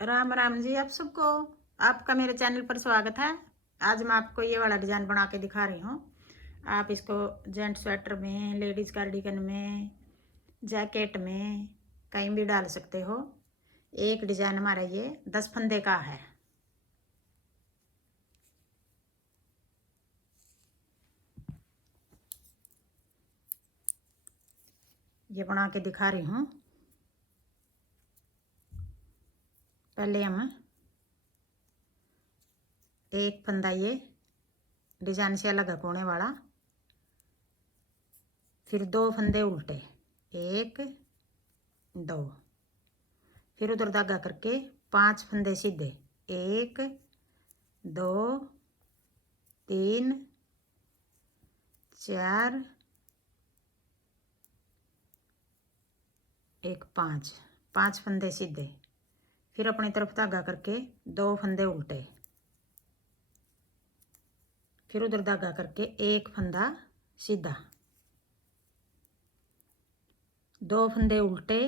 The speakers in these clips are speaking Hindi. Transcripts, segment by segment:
राम राम जी आप सबको। आपका मेरे चैनल पर स्वागत है। आज मैं आपको ये वाला डिज़ाइन बना के दिखा रही हूँ। आप इसको जेंट स्वेटर में, लेडीज़ कार्डिगन में, जैकेट में कहीं भी डाल सकते हो। एक डिज़ाइन हमारा ये 10 फंदे का है। ये बना के दिखा रही हूँ। पहले हम एक फंदा ये डिज़ाइन से अलग है कोने वाला, फिर 2 फंदे उल्टे, 1 2, फिर उधर धागा करके 5 फंदे सीधे, 1 2 3 4 1 5, 5 फंदे सीधे, फिर अपनी तरफ धागा करके 2 फंदे उल्टे, फिर उधर धागा करके 1 फंदा सीधा, 2 फंदे उल्टे,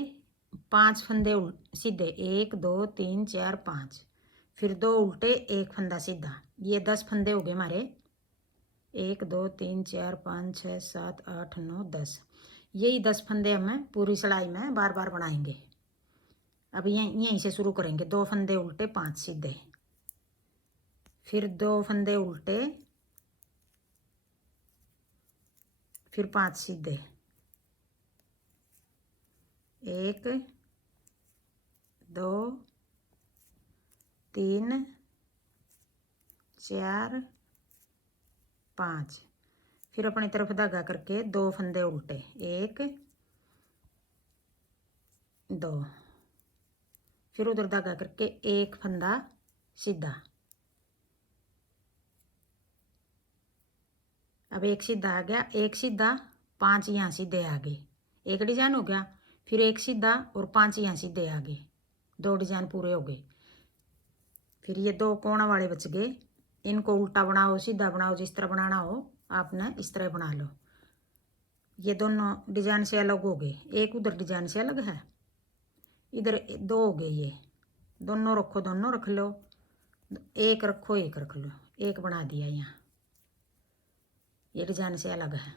5 फंदे सीधे, 1 2 3 4 5, फिर 2 उल्टे 1 फंदा सीधा। ये 10 फंदे हो गए हमारे। 1 2 3 4 5 6 7 8 9 10। यही 10 फंदे हम पूरी सिलाई में बार बार बनाएंगे। अब यहीं से शुरू करेंगे। 2 फंदे उल्टे 5 सीधे, फिर 2 फंदे उल्टे, फिर 5 सीधे, 1 2 3 4 5, फिर अपनी तरफ धागा करके 2 फंदे उल्टे, 1 2, फिर उधर धागा करके 1 फंदा सीधा। अब एक सीधा आ गया, एक सीधा 5 यहाँ सीधे आ गए, एक डिजाइन हो गया। फिर एक सीधा और 5 यहाँ सीधे आ गए, 2 डिजाइन पूरे हो गए। फिर ये 2 कोना वाले बच गए। इनको उल्टा बनाओ, सीधा बनाओ, जिस तरह बनाना हो आपने इस तरह बना लो। ये दोनों डिजाइन से अलग हो गए। एक उधर डिजाइन से अलग है, इधर 2 हो गए। ये दोनों रखो, दोनों रख लो, एक रखो एक रख लो, एक बना दिया यहाँ। ये डिजाइन से अलग है।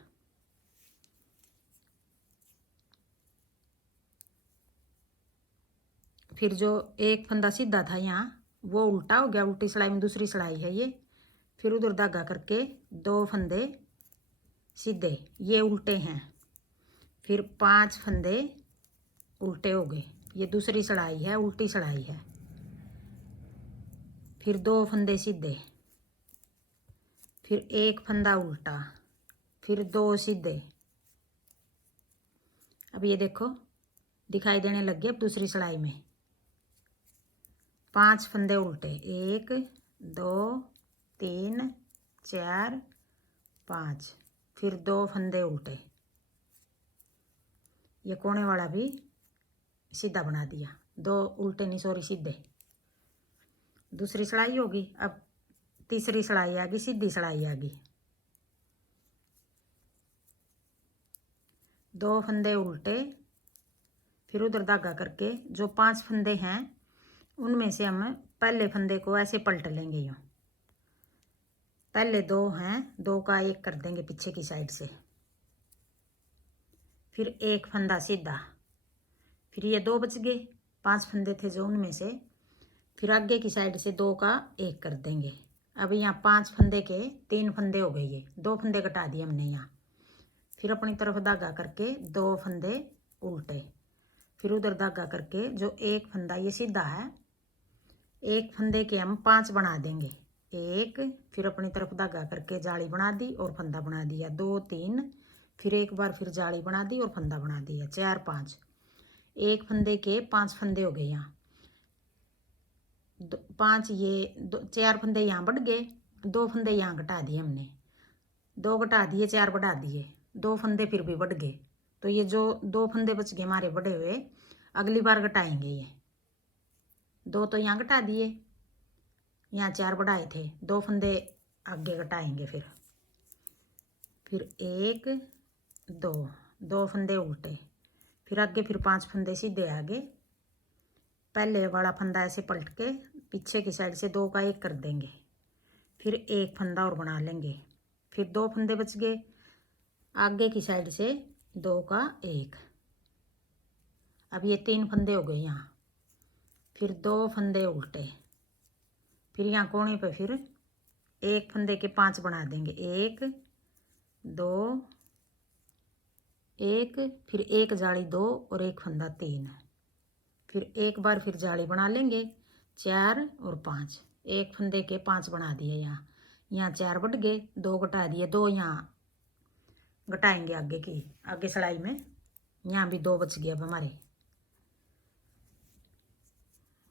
फिर जो एक फंदा सीधा था यहाँ वो उल्टा हो गया, उल्टी सिलाई में दूसरी सिलाई है ये। फिर उधर धागा करके 2 फंदे सीधे, ये उल्टे हैं, फिर 5 फंदे उल्टे हो गए, ये दूसरी सिलाई है, उल्टी सिलाई है। फिर 2 फंदे सीधे, फिर 1 फंदा उल्टा, फिर 2 सीधे। अब ये देखो दिखाई देने लग गया। अब दूसरी सिलाई में 5 फंदे उल्टे, 1 2 3 4 5, फिर 2 फंदे उल्टे। ये कोने वाला भी सीधा बना दिया, 2 उल्टे नहीं सॉरी सीधे। दूसरी सिलाई होगी। अब तीसरी सिलाई आ गई, सीधी सिलाई आ गई। 2 फंदे उल्टे, फिर उधर धागा करके जो 5 फंदे हैं उनमें से हम पहले फंदे को ऐसे पलट लेंगे। यूँ पहले 2 हैं, 2 का 1 कर देंगे पीछे की साइड से, फिर 1 फंदा सीधा, फिर ये 2 बच गए। 5 फंदे थे जो उनमें से, फिर आगे की साइड से 2 का 1 कर देंगे। अब यहाँ 5 फंदे के 3 फंदे हो गए, ये 2 फंदे घटा दिए हमने यहाँ। फिर अपनी तरफ धागा करके 2 फंदे उल्टे, फिर उधर धागा करके जो 1 फंदा ये सीधा है, 1 फंदे के हम 5 बना देंगे। 1, फिर अपनी तरफ धागा करके जाली बना दी और फंदा बना दिया, 2 3, फिर एक बार फिर जाली बना दी और फंदा बना दिया, 4 5। 1 फंदे के 5 फंदे हो गए यहाँ। 5 ये 4 फंदे यहाँ बढ़ गए, 2 फंदे यहाँ घटा दिए हमने, 2 घटा दिए, 4 बढ़ा दिए, 2 फंदे फिर भी बढ़ गए। तो ये जो 2 फंदे बच गए हमारे बढ़े हुए, अगली बार घटाएंगे। ये 2 तो यहाँ घटा दिए, यहाँ 4 बढ़ाए थे, 2 फंदे आगे घटाएंगे। फिर 1 2 फंदे उल्टे, फिर आगे फिर 5 फंदे सीधे आगे, पहले वाला फंदा ऐसे पलट के पीछे की साइड से 2 का 1 कर देंगे, फिर एक फंदा और बना लेंगे, फिर 2 फंदे बच गए, आगे की साइड से 2 का 1। अब ये 3 फंदे हो गए यहाँ, फिर 2 फंदे उल्टे, फिर यहाँ कोने पे फिर एक फंदे के 5 बना देंगे, 1 2 1, फिर एक जाली 2 और एक फंदा 3, फिर एक बार फिर जाली बना लेंगे 4 और 5, एक फंदे के 5 बना दिए, यहाँ 4 बढ़ गए, 2 घटा दिए, 2 यहाँ घटाएंगे आगे सिलाई में, यहाँ भी 2 बच गए अब हमारे।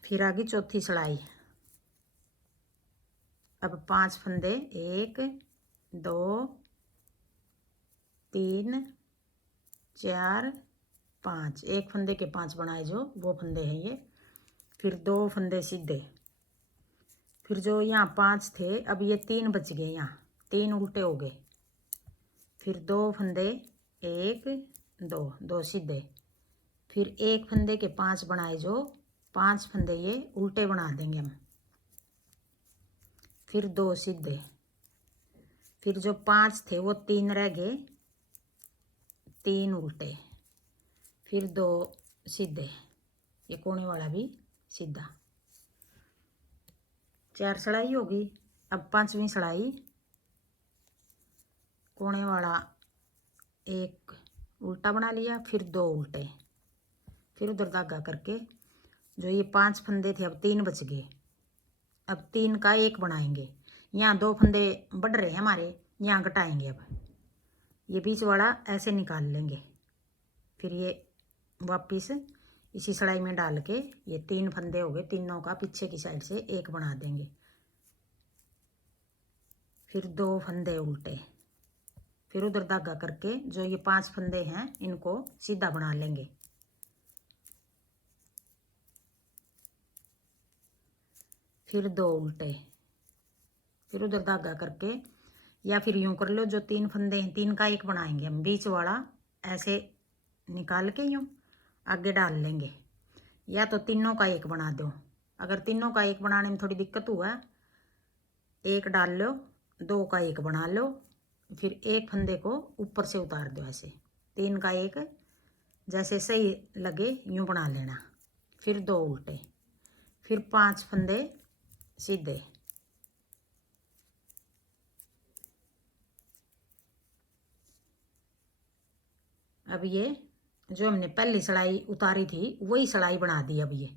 फिर आगे चौथी सिलाई, अब 5 फंदे 1 2 3 4 5, एक फंदे के 5 बनाए जो वो फंदे हैं ये, फिर 2 फंदे सीधे, फिर जो यहाँ 5 थे अब ये 3 बच गए, यहाँ 3 उल्टे हो गए, फिर 2 फंदे 1 2 2 सीधे, फिर एक फंदे के 5 बनाए जो 5 फंदे ये उल्टे बना देंगे हम, फिर 2 सीधे, फिर जो 5 थे वो 3 रह गए, 3 उल्टे, फिर 2 सीधे, ये कोने वाला भी सीधा। 4 सिलाई होगी। अब 5वीं सिलाई, कोने वाला एक उल्टा बना लिया, फिर 2 उल्टे, फिर उधर धागा करके जो ये 5 फंदे थे अब 3 बच गए, अब 3 का 1 बनाएंगे, यहाँ 2 फंदे बढ़ रहे हैं हमारे, यहाँ घटाएंगे, अब ये बीच वाला ऐसे निकाल लेंगे, फिर ये वापिस इसी सिलाई में डाल के ये 3 फंदे हो गए, तीनों का पीछे की साइड से 1 बना देंगे, फिर 2 फंदे उल्टे, फिर उधर धागा करके जो ये 5 फंदे हैं इनको सीधा बना लेंगे, फिर 2 उल्टे, फिर उधर धागा करके, या फिर यूं कर लो जो 3 फंदे हैं 3 का 1 बनाएंगे हम, बीच वाला ऐसे निकाल के यूं आगे डाल लेंगे, या तो तीनों का 1 बना दो, अगर तीनों का 1 बनाने में थोड़ी दिक्कत हुआ 1 डाल लो, 2 का 1 बना लो, फिर एक फंदे को ऊपर से उतार दो, ऐसे 3 का 1 जैसे सही लगे यूं बना लेना, फिर 2 उल्टे, फिर 5 फंदे सीधे, अब ये जो हमने पहली सिलाई उतारी थी वही सिलाई बना दी, अब ये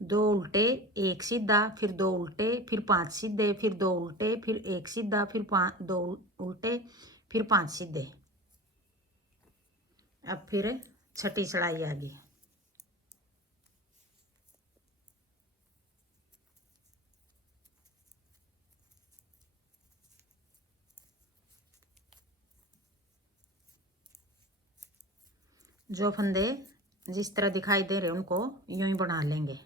2 उल्टे 1 सीधा, फिर 2 उल्टे, फिर 5 सीधे, फिर 2 उल्टे, फिर 1 सीधा, फिर 2 उल्टे, फिर 5 सीधे। अब फिर छठी सिलाई आ गई, जो फंदे जिस तरह दिखाई दे रहे उनको यूं ही बना लेंगे,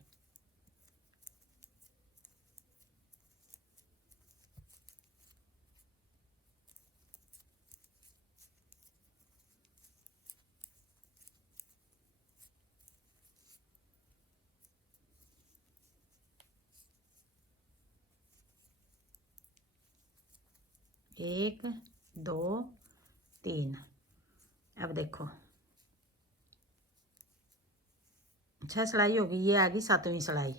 एक 2 3। अब देखो 6 सिलाई होगी, ये आ गई 7वीं सिलाई।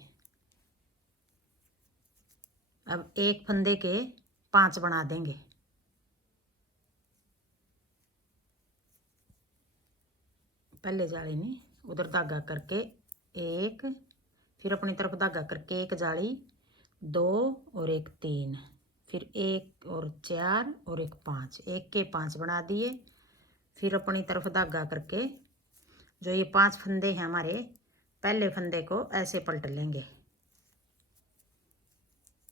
अब एक फंदे के 5 बना देंगे, पहले जाली में उधर धागा करके 1, फिर अपनी तरफ धागा करके 1 जाली 2 और 1 3, फिर 1 और 4 और 1 5, 1 के 5 बना दिए, फिर अपनी तरफ धागा करके जो ये 5 फंदे हैं हमारे, पहले फंदे को ऐसे पलट लेंगे,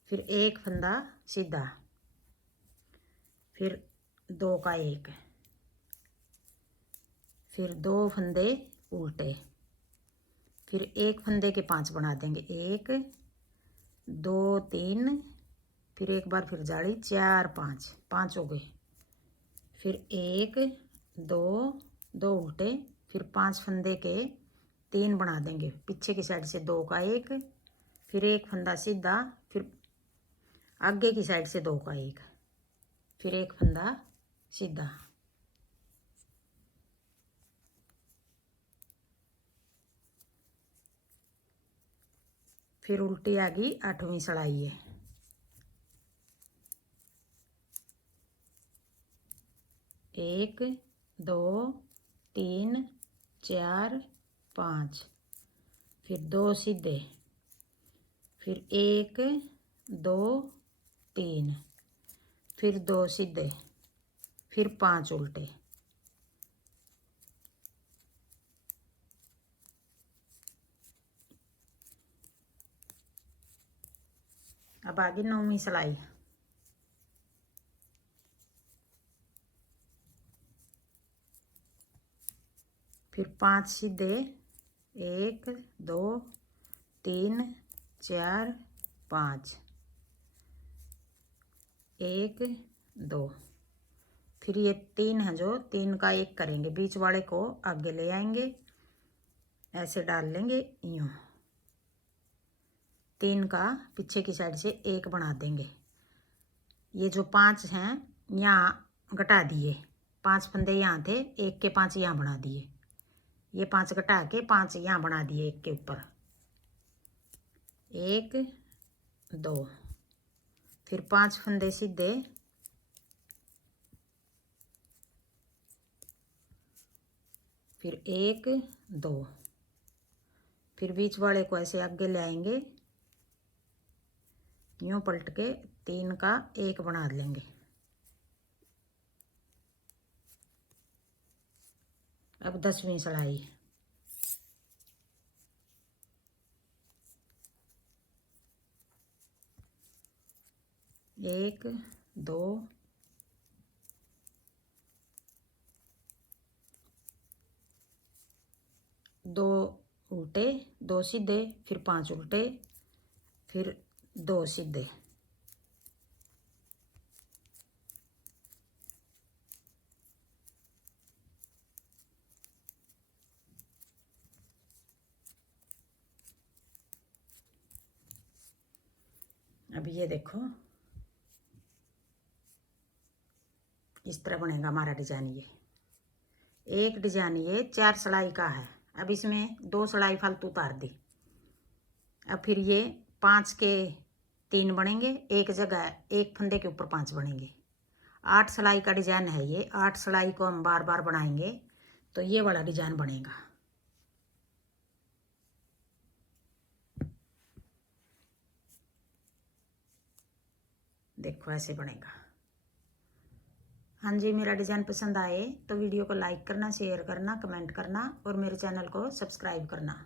फिर एक फंदा सीधा, फिर 2 का 1, फिर 2 फंदे उल्टे, फिर एक फंदे के 5 बना देंगे, 1 2 3, फिर एक बार फिर जाली 4 5, 5 हो गए, फिर 1 2 2 उल्टे, फिर 5 फंदे के 3 बना देंगे, पीछे की साइड से 2 का 1, फिर एक फंदा सीधा, फिर आगे की साइड से 2 का 1, फिर एक फंदा सीधा। फिर उल्टी आ गई 8वीं सिलाई है। एक, 2, 3, 4, 5, फिर 2 सीधे, फिर 1, 2, 3, फिर 2 सीधे, फिर 5 उल्टे। अब आगे 9वीं सिलाई। फिर 5 सीधे, 1, 2, 3, 4, 5, 1, 2, फिर ये 3 है जो 3 का 1 करेंगे, बीच वाले को आगे ले आएंगे, ऐसे डाल लेंगे यूं, 3 का पीछे की साइड से 1 बना देंगे। ये जो 5 हैं यहाँ घटा दिए, 5 फंदे यहाँ थे, 1 के 5 यहाँ बना दिए, ये 5 घटा के 5 यहाँ बना दिए, 1 के ऊपर 1, 2, फिर 5 फंदे सीधे, फिर 1, 2, फिर बीच वाले को ऐसे आगे ले आएंगे, यूं पलट के 3 का 1 बना लेंगे। अब 10वीं सिलाई। 1, 2, 2 उल्टे, 2 सीधे, फिर 5 उल्टे, फिर 2 सीधे। अब ये देखो इस तरह बनेगा हमारा डिजाइन। ये एक डिजाइन ये 4 सिलाई का है। अब इसमें 2 सिलाई फालतू उतार दी। अब फिर ये 5 के 3 बनेंगे, एक जगह एक फंदे के ऊपर 5 बनेंगे। 8 सिलाई का डिजाइन है ये। 8 सिलाई को हम बार बार बनाएंगे तो ये वाला डिजाइन बनेगा। देखो ऐसे बनेगा। हाँ जी, मेरा डिज़ाइन पसंद आए तो वीडियो को लाइक करना, शेयर करना, कमेंट करना और मेरे चैनल को सब्सक्राइब करना।